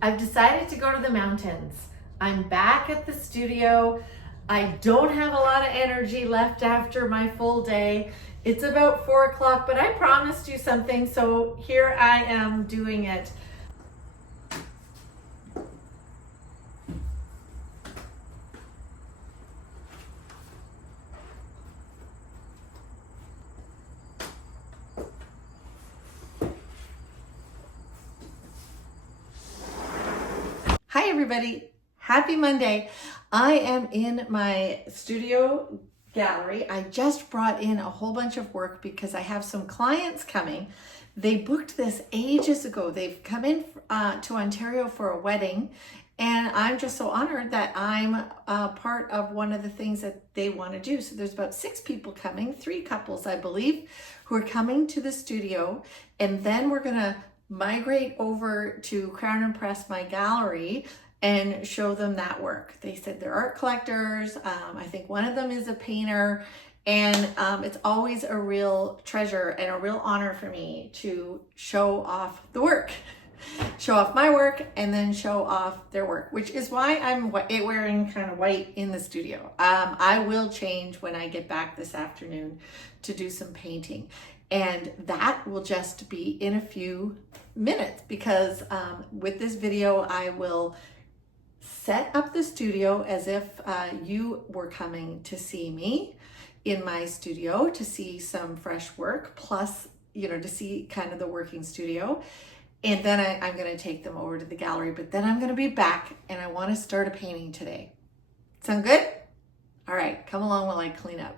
I've decided to go to the mountains. I'm back at the studio. I don't have a lot of energy left after my full day. It's about 4 o'clock, but I promised you something, so here I am doing it. Hi everybody, happy Monday. I am in my studio gallery. I just brought in a whole bunch of work because I have some clients coming. They booked this ages ago. They've come in to Ontario for a wedding, and I'm just so honored that I'm part of one of the things that they want to do. So there's about 6 people coming, 3 couples I believe, who are coming to the studio, and then we're gonna migrate over to Crown and Press, my gallery, and show them that work. They said they're art collectors. I think one of them is a painter, and it's always a real treasure and a real honor for me to show off the work. Show off my work and then show off their work, which is why I'm wearing kind of white in the studio. I will change when I get back this afternoon to do some painting, and that will just be in a few minutes because with this video I will set up the studio as if you were coming to see me in my studio, to see some fresh work, plus, you know, to see kind of the working studio. And then I'm going to take them over to the gallery, but then I'm going to be back and I want to start a painting today. Sound good? All right, come along while I clean up.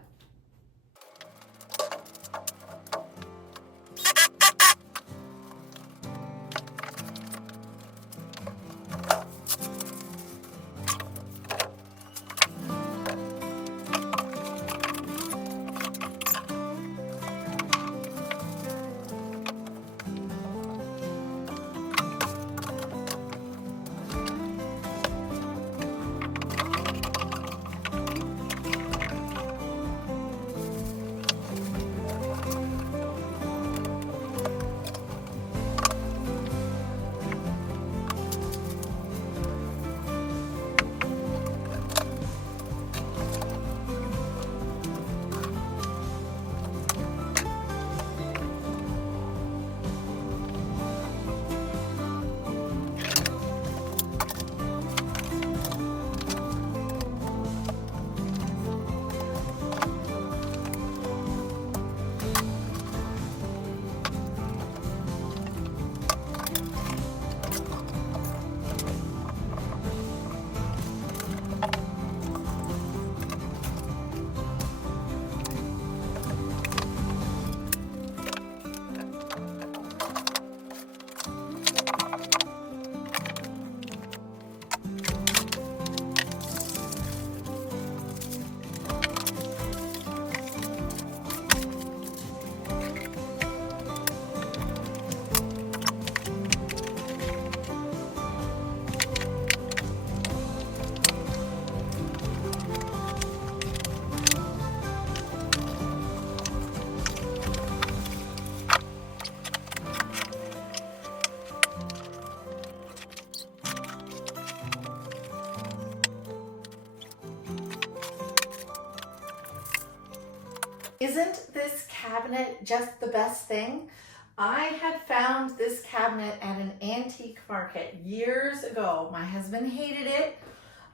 Isn't this cabinet just the best thing? I had found this cabinet at an antique market years ago. My husband hated it.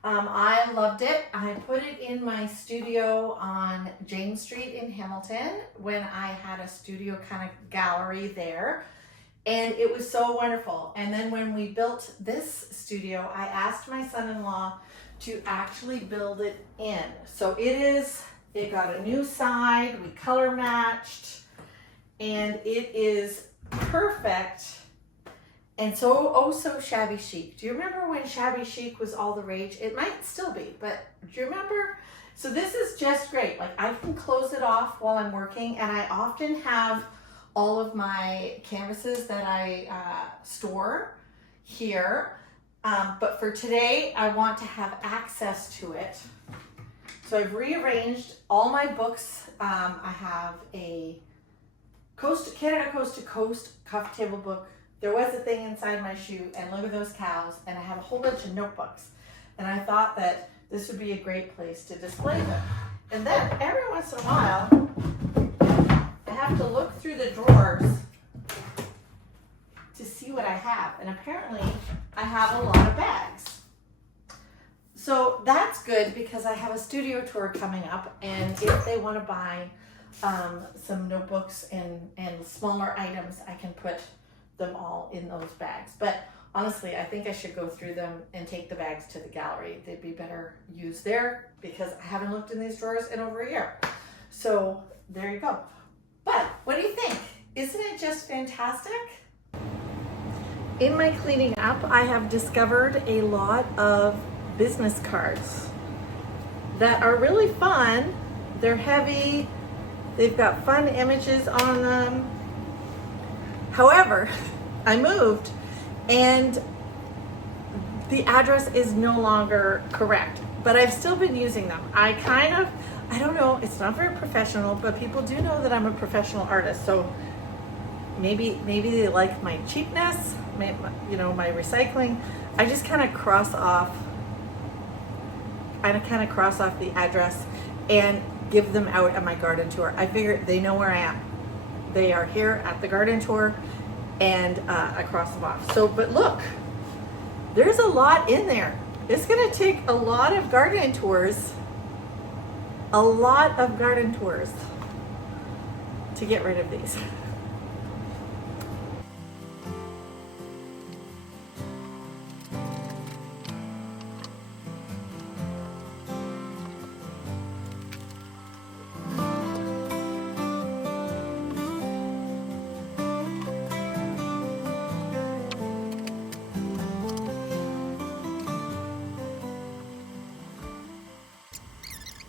I loved it. I put it in my studio on James Street in Hamilton when I had a studio kind of gallery there. And it was so wonderful. And then when we built this studio, I asked my son-in-law to actually build it in. So it got a new side, we color matched, and it is perfect and so shabby chic. Do you remember when shabby chic was all the rage? It might still be, but do you remember? So this is just great. Like, I can close it off while I'm working, and I often have all of my canvases that I store here. But for today, I want to have access to it. So I've rearranged all my books. I have a Canada Coast to Coast coffee table book, there was a thing inside my shoe, and look at those cows, and I have a whole bunch of notebooks. And I thought that this would be a great place to display them. And then every once in a while, I have to look through the drawers to see what I have. And apparently I have a lot of bags. So that's good because I have a studio tour coming up, and if they want to buy some notebooks and smaller items, I can put them all in those bags. But honestly, I think I should go through them and take the bags to the gallery. They'd be better used there because I haven't looked in these drawers in over a year. So there you go. But what do you think? Isn't it just fantastic? In my cleaning up, I have discovered a lot of business cards that are really fun. They're heavy. They've got fun images on them. However, I moved and the address is no longer correct, but I've still been using them. I don't know, it's not very professional, but people do know that I'm a professional artist. So maybe they like my cheapness, my recycling. I just kind of cross off the address and give them out at my garden tour. I figure they know where I am. They are here at the garden tour, and I cross them off. So, but look, there's a lot in there. It's gonna take a lot of garden tours to get rid of these.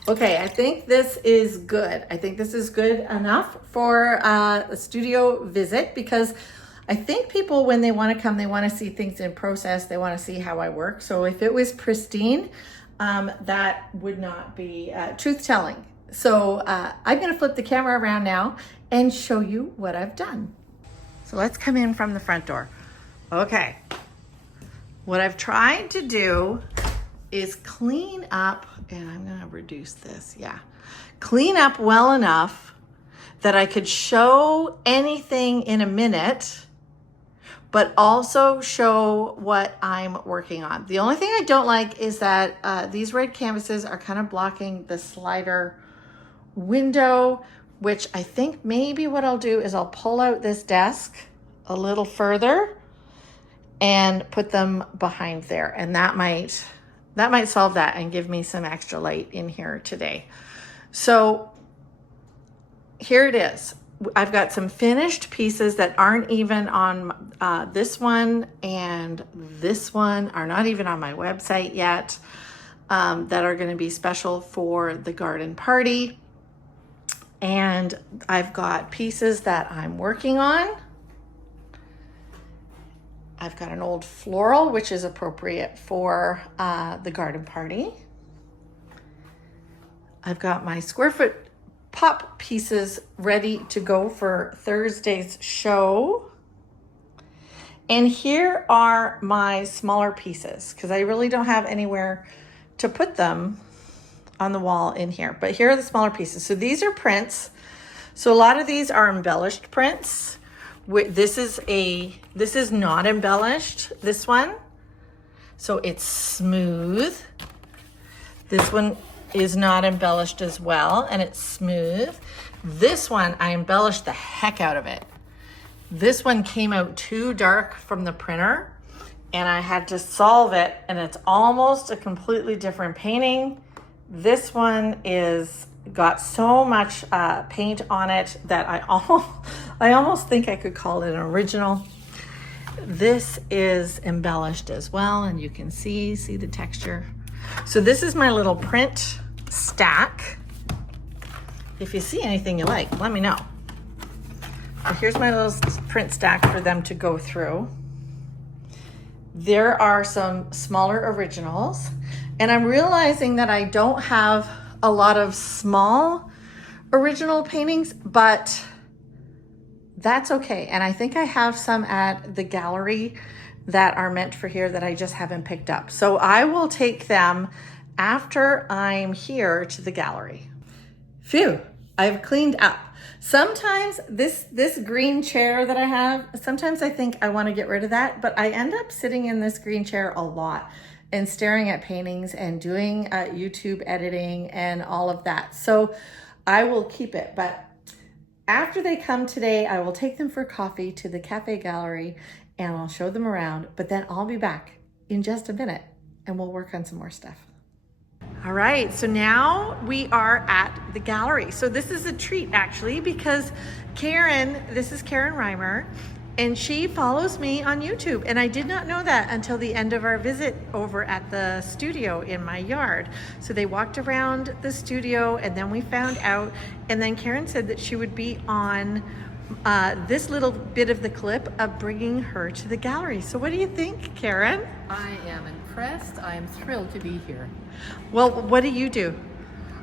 Okay, I think this is good. I think this is good enough for a studio visit, because I think people, when they want to come, they want to see things in process. They want to see how I work. So if it was pristine, that would not be truth-telling. So I'm going to flip the camera around now and show you what I've done. So let's come in from the front door. Okay. What I've tried to do is clean up, and I'm gonna reduce this, clean up well enough that I could show anything in a minute, but also show what I'm working on. The only thing I don't like is that these red canvases are kind of blocking the slider window, which I think maybe what I'll do is I'll pull out this desk a little further and put them behind there, and that might solve that and give me some extra light in here today. So here it is. I've got some finished pieces that aren't even on this one, and this one are not even on my website yet, that are going to be special for the garden party. And I've got pieces that I'm working on. I've got an old floral, which is appropriate for the garden party. I've got my square foot pop pieces ready to go for Thursday's show. And here are my smaller pieces, because I really don't have anywhere to put them on the wall in here. But here are the smaller pieces. So these are prints. So a lot of these are embellished prints. This is not embellished, this one. So it's smooth. This one is not embellished as well, and it's smooth. This one, I embellished the heck out of it. This one came out too dark from the printer, and I had to solve it, and it's almost a completely different painting. This one is got so much paint on it that I almost think I could call it an original. This is embellished as well, and you can see the texture. So this is my little print stack. If you see anything you like, let me know. So here's my little print stack for them to go through. There are some smaller originals, and I'm realizing that I don't have a lot of small original paintings, but that's okay. And I think I have some at the gallery that are meant for here that I just haven't picked up. So I will take them after I'm here to the gallery. Phew, I've cleaned up. Sometimes this green chair that I have, sometimes I think I want to get rid of that, but I end up sitting in this green chair a lot and staring at paintings and doing YouTube editing and all of that. So I will keep it, but after they come today, I will take them for coffee to the cafe gallery and I'll show them around, but then I'll be back in just a minute and we'll work on some more stuff. All right, so now we are at the gallery. So this is a treat actually because this is Karen Reimer, and she follows me on YouTube. And I did not know that until the end of our visit over at the studio in my yard. So they walked around the studio and then we found out, and then Karen said that she would be on this little bit of the clip of bringing her to the gallery. So what do you think, Karen? I am impressed. I am thrilled to be here. Well, what do you do?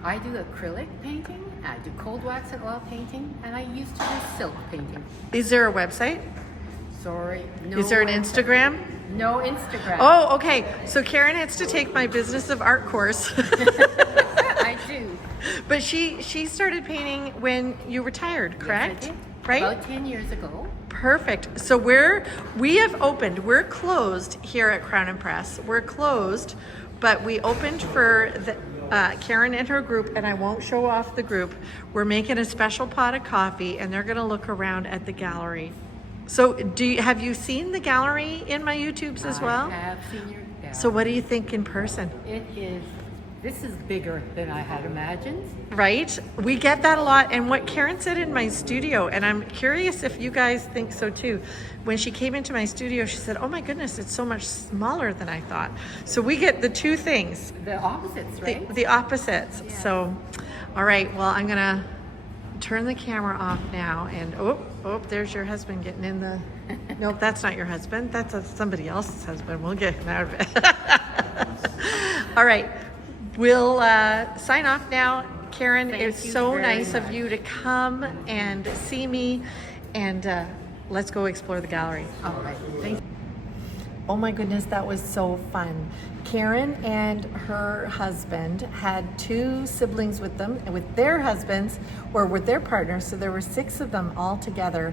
I do acrylic painting, I do cold wax and oil painting, and I used to do silk painting. Is there a website? Sorry, no. Is there an website. Instagram? No Instagram. Oh, okay. So Karen has to take my business of art course. I do. But she started painting when you retired, correct? Yes, I did. Right? About 10 years ago. Perfect. So we're closed here at Crown and Press. We're closed, but we opened for Karen and her group, and I won't show off the group. We're making a special pot of coffee, and they're going to look around at the gallery. So have you seen the gallery in my YouTubes as well? I have seen your gallery. So what do you think in person? This is bigger than I had imagined. Right? We get that a lot. And what Karen said in my studio, and I'm curious if you guys think so too, when she came into my studio, she said, oh my goodness, it's so much smaller than I thought. So we get the two things. The opposites, right? The opposites. Yeah. So, all right, well, I'm going to turn the camera off now. And oh, there's your husband getting in the... Nope, that's not your husband. That's somebody else's husband. We'll get him out of it. All right. We'll sign off now. Karen, it's so nice of you to come and see me, and let's go explore the gallery. All right, thank you. Oh my goodness, that was so fun. Karen and her husband had 2 siblings with them, and with their husbands, or with their partners, so there were 6 of them all together,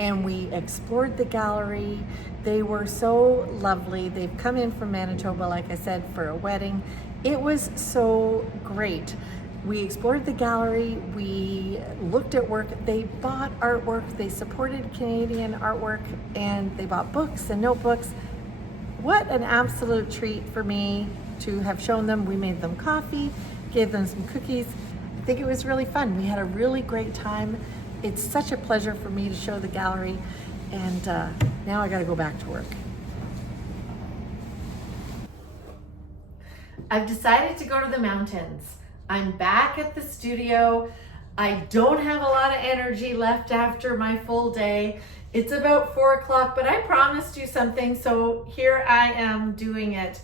and we explored the gallery. They were so lovely. They've come in from Manitoba, like I said, for a wedding. It was so great. We explored the gallery, we looked at work, they bought artwork, they supported Canadian artwork, and they bought books and notebooks. What an absolute treat for me to have shown them. We made them coffee, gave them some cookies. I think it was really fun. We had a really great time. It's such a pleasure for me to show the gallery, and now I gotta go back to work. I've decided to go to the mountains. I'm back at the studio. I don't have a lot of energy left after my full day. It's about 4 o'clock, but I promised you something, so here I am doing it.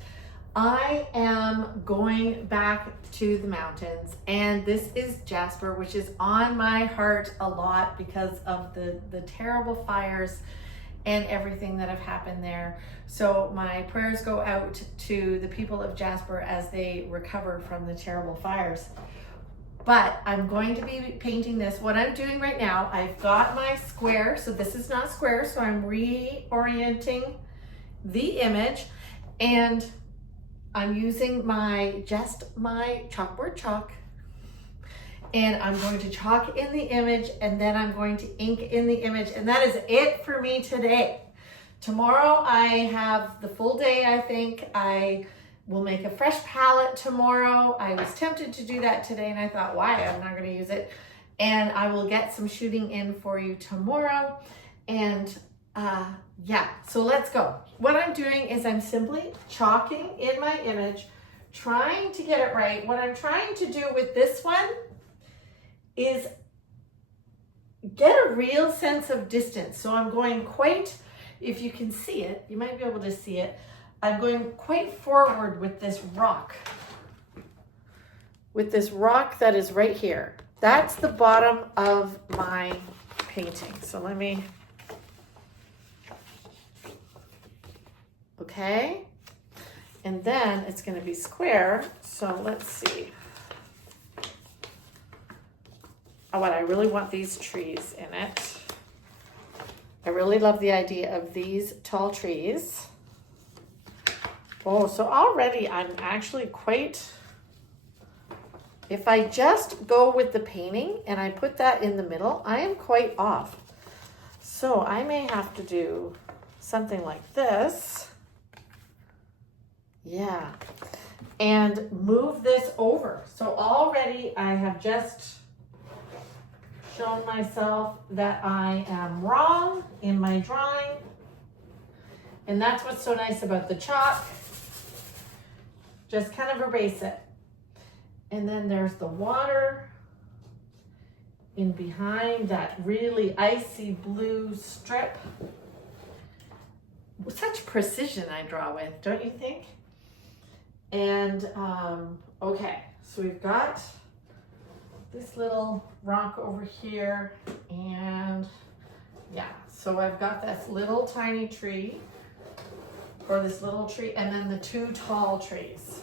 I am going back to the mountains, and this is Jasper, which is on my heart a lot because of the terrible fires and everything that have happened there. So my prayers go out to the people of Jasper as they recover from the terrible fires. But I'm going to be painting this. What I'm doing right now, I've got my square. So this is not square, so I'm reorienting the image, and I'm using my chalkboard chalk, and I'm going to chalk in the image, and then I'm going to ink in the image, and that is it for me today. Tomorrow I have the full day. I think I will make a fresh palette tomorrow. I was tempted to do that today, and I thought, why? I'm not going to use it. And I will get some shooting in for you tomorrow. And yeah, so let's go. What I'm doing is I'm simply chalking in my image, trying to get it right. What I'm trying to do with this one is get a real sense of distance. So I'm going quite, if you can see it, you might be able to see it. I'm going quite forward with this rock. With this rock that is right here. That's the bottom of my painting. So let me, okay. And then it's going to be square. So let's see. Oh, what I really want these trees in it. I really love the idea of these tall trees. Oh, so already I'm actually quite, if I just go with the painting and I put that in the middle, I am quite off. So I may have to do something like this. Yeah. And move this over. So already I have just shown myself that I am wrong in my drawing. And that's what's so nice about the chalk. Just kind of erase it. And then there's the water in behind that really icy blue strip. Such precision I draw with, don't you think? And okay, so we've got this little rock over here, and yeah, so I've got this little tiny tree, or this little tree, and then the two tall trees.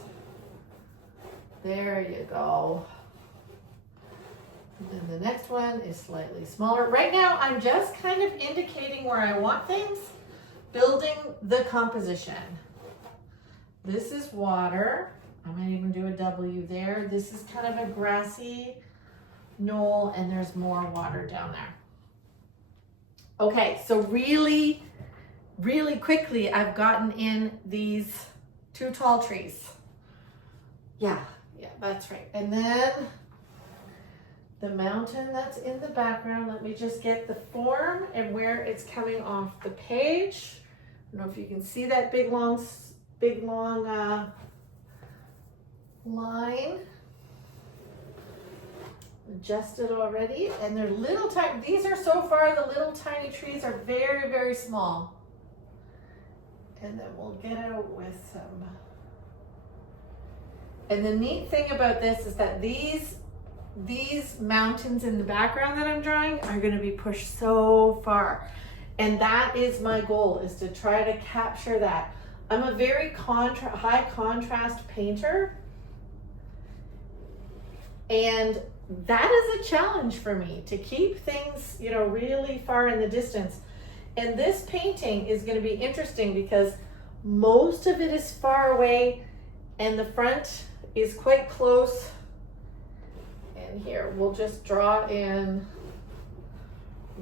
There you go. And then the next one is slightly smaller. Right now, I'm just kind of indicating where I want things, building the composition. This is water. I might even do a W there. This is kind of a grassy knoll, and there's more water down there. Okay, so really quickly, I've gotten in these two tall trees. Yeah, that's right. And then the mountain that's in the background, let me just get the form and where it's coming off the page. I don't know if you can see that big long line. Adjusted already, and they're little tiny. These are so far, the little tiny trees are very, very small. And then we'll get out with some. And the neat thing about this is that these mountains in the background that I'm drawing are going to be pushed so far. And that is my goal, is to try to capture that. I'm a very high contrast painter. And that is a challenge for me, to keep things, you know, really far in the distance. And this painting is going to be interesting because most of it is far away and the front is quite close. And here, we'll just draw in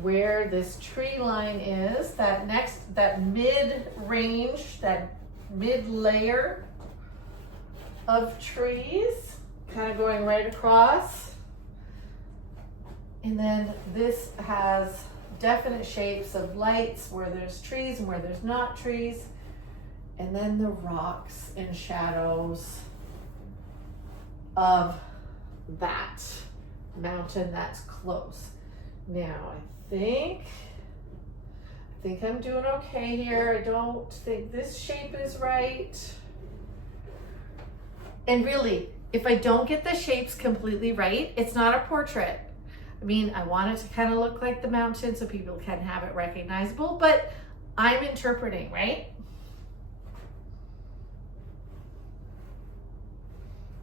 where this tree line is, that mid-range, that mid-layer of trees, kind of going right across. And then this has definite shapes of lights where there's trees and where there's not trees. And then the rocks and shadows of that mountain that's close. Now, I think I'm doing okay here. I don't think this shape is right. And really, if I don't get the shapes completely right, it's not a portrait. I mean, I want it to kind of look like the mountain so people can have it recognizable, but I'm interpreting, right?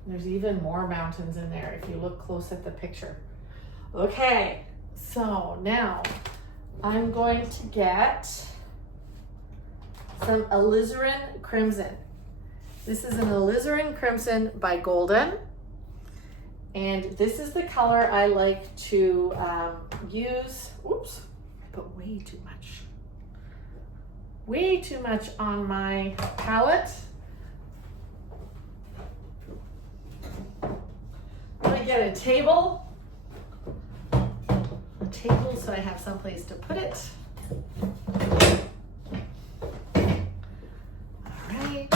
There's even more mountains in there if you look close at the picture. Okay, so now I'm going to get some alizarin crimson. This is an alizarin crimson by Golden. And this is the color I like to use. Oops, I put way too much on my palette. I'm gonna get a table so I have someplace to put it. All right,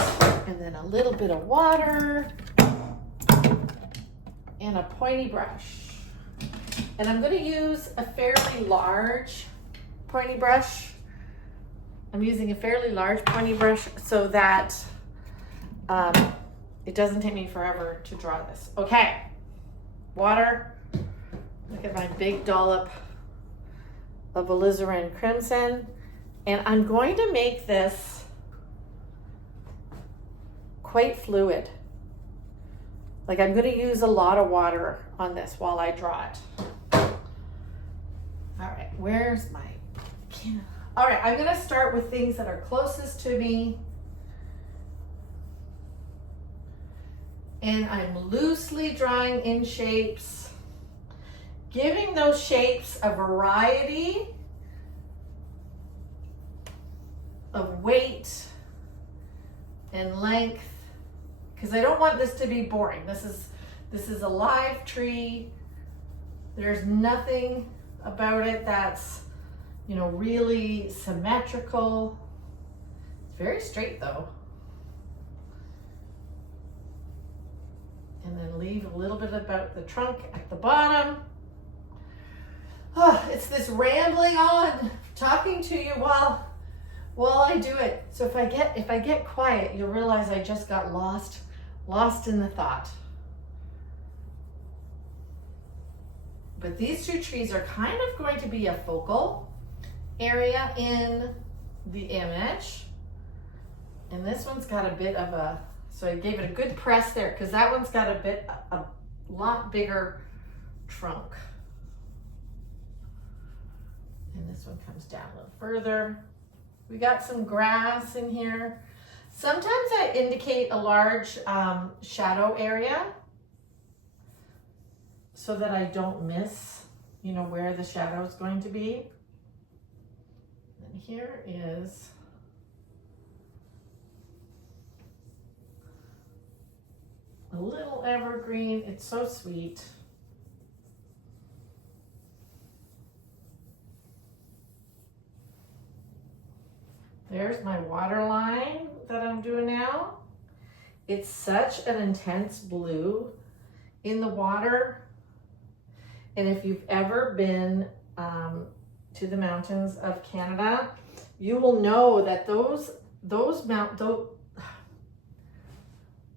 and then a little bit of water. And a pointy brush. And I'm going to use a fairly large pointy brush. I'm using a fairly large pointy brush so that it doesn't take me forever to draw this. Okay, water. Look at my big dollop of alizarin crimson. And I'm going to make this quite fluid. Like I'm going to use a lot of water on this while I draw it. All right, where's my can? All right, I'm going to start with things that are closest to me. And I'm loosely drawing in shapes, giving those shapes a variety of weight and length, because I don't want this to be boring. This is a live tree. There's nothing about it that's, you know, really symmetrical. It's very straight though. And then leave a little bit about the trunk at the bottom. Oh, it's this rambling on, talking to you while I do it. So if I get quiet, you'll realize I just got lost in the thought. But these two trees are kind of going to be a focal area in the image. And this one's got a bit of a, so I gave it a good press there because that one's got a lot bigger trunk. And this one comes down a little further. We got some grass in here. Sometimes I indicate a large shadow area so that I don't miss, you know, where the shadow is going to be. And here is a little evergreen. It's so sweet. There's my water line that I'm doing now. It's such an intense blue in the water. And if you've ever been to the mountains of Canada, you will know that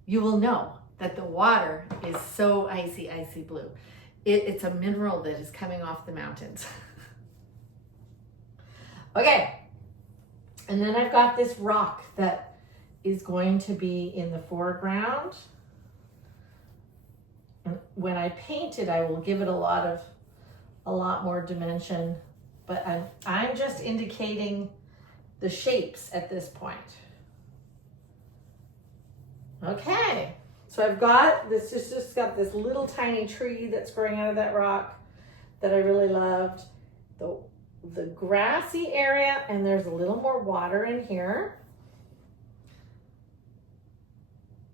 you will know that the water is so icy blue. It's a mineral that is coming off the mountains. Okay. And then I've got this rock that is going to be in the foreground. And when I paint it, I will give it a lot more dimension, but I'm just indicating the shapes at this point. Okay, so I've got this, just got this little tiny tree that's growing out of that rock that I really loved. The grassy area, and there's a little more water in here.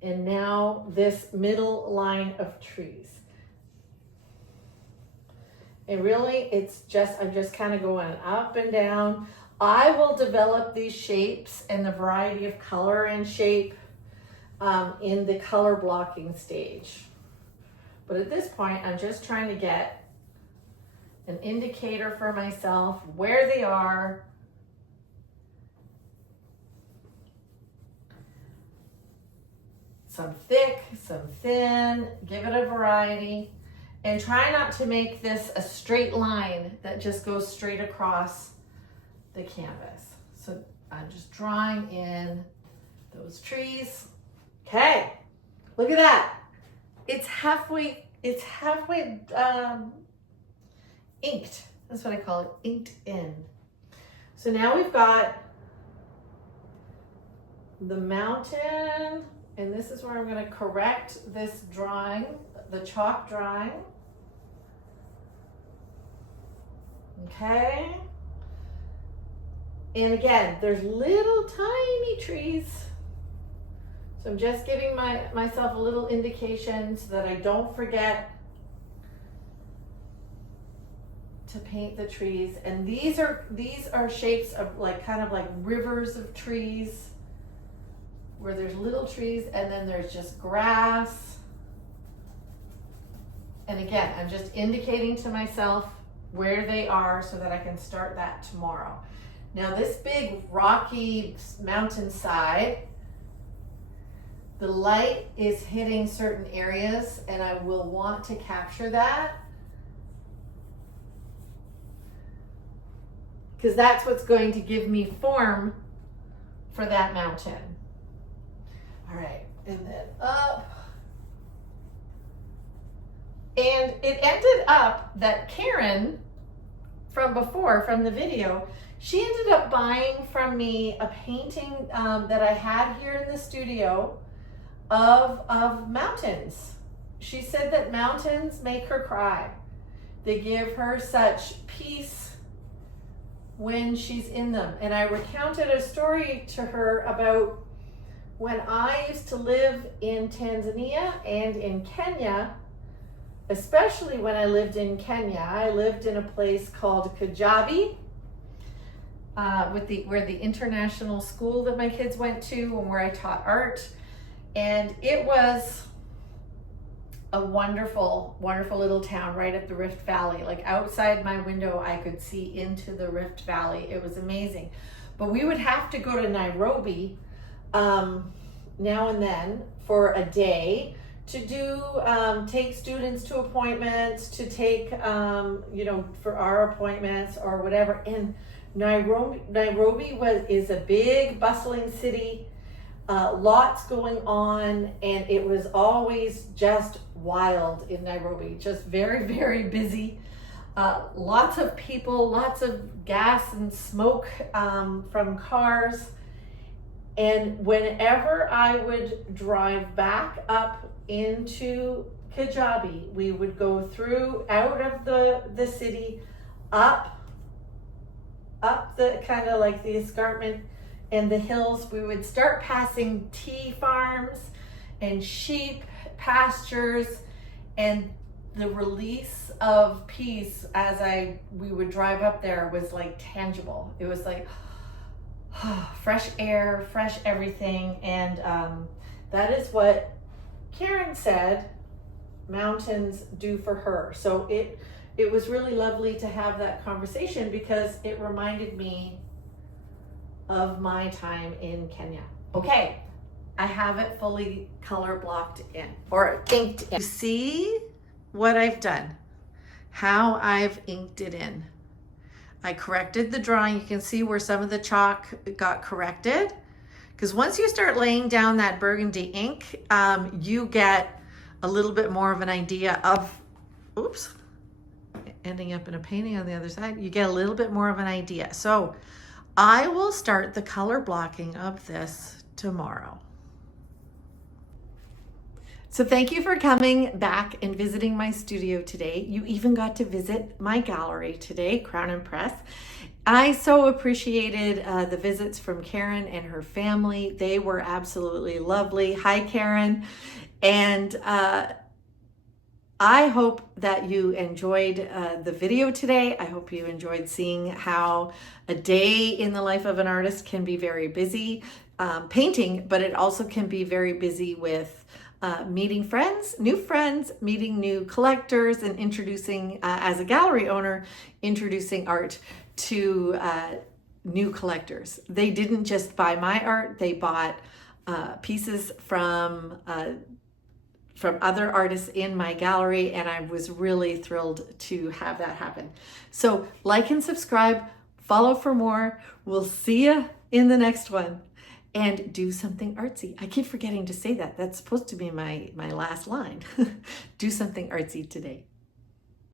And now this middle line of trees. And really, I'm just kind of going up and down. I will develop these shapes and the variety of color and shape in the color blocking stage. But at this point, I'm just trying to get an indicator for myself where they are. Some thick, some thin, give it a variety, and try not to make this a straight line that just goes straight across the canvas. So I'm just drawing in those trees. Okay, look at that. It's halfway inked. That's what I call it, inked in. So now we've got the mountain, and this is where I'm going to correct this drawing, the chalk drawing. Okay. And again, there's little tiny trees. So I'm just giving myself a little indication so that I don't forget to paint the trees. And these are shapes of kind of like rivers of trees where there's little trees and then there's just grass. And again, I'm just indicating to myself where they are so that I can start that tomorrow. Now this big rocky mountainside, the light is hitting certain areas and I will want to capture that. because that's what's going to give me form for that mountain. All right, and then up. And it ended up that Karen from before, from the video, she ended up buying from me a painting that I had here in the studio of mountains. She said that mountains make her cry. They give her such peace when she's in them. And I recounted a story to her about when I used to live in Tanzania and in Kenya. Especially when I lived in Kenya, I lived in a place called Kajabi, where the international school that my kids went to and where I taught art. And it was a wonderful, wonderful little town right at the Rift Valley. Like outside my window, I could see into the Rift Valley. It was amazing. But we would have to go to Nairobi now and then for a day to do, take students to appointments, to take, for our appointments or whatever. And Nairobi is a big, bustling city, lots going on, and it was always just wild in Nairobi, just very, very busy. Lots of people, lots of gas and smoke from cars. And whenever I would drive back up into Kajabi, we would go through out of the city, up the kind of like the escarpment and the hills. We would start passing tea farms and sheep pastures, and the release of peace as we would drive up there was like tangible. It was like fresh air, fresh everything. And that is what Karen said mountains do for her. So it was really lovely to have that conversation because it reminded me of my time in Kenya. Okay, I have it fully color blocked in or inked in. You see what I've done, how I've inked it in. I corrected the drawing. You can see where some of the chalk got corrected. Because once you start laying down that burgundy ink, you get a little bit more of an idea of, oops, ending up in a painting on the other side. You get a little bit more of an idea. So I will start the color blocking of this tomorrow. So thank you for coming back and visiting my studio today. You even got to visit my gallery today, Crown and Press. I so appreciated the visits from Karen and her family. They were absolutely lovely. Hi, Karen. And I hope that you enjoyed the video today. I hope you enjoyed seeing how a day in the life of an artist can be very busy painting, but it also can be very busy with meeting friends, meeting new collectors, and introducing, as a gallery owner, introducing art to new collectors. They didn't just buy my art, they bought pieces from other artists in my gallery, and I was really thrilled to have that happen. So like and subscribe, follow for more. We'll see you in the next one. And do something artsy. I keep forgetting to say that. That's supposed to be my last line. Do something artsy today.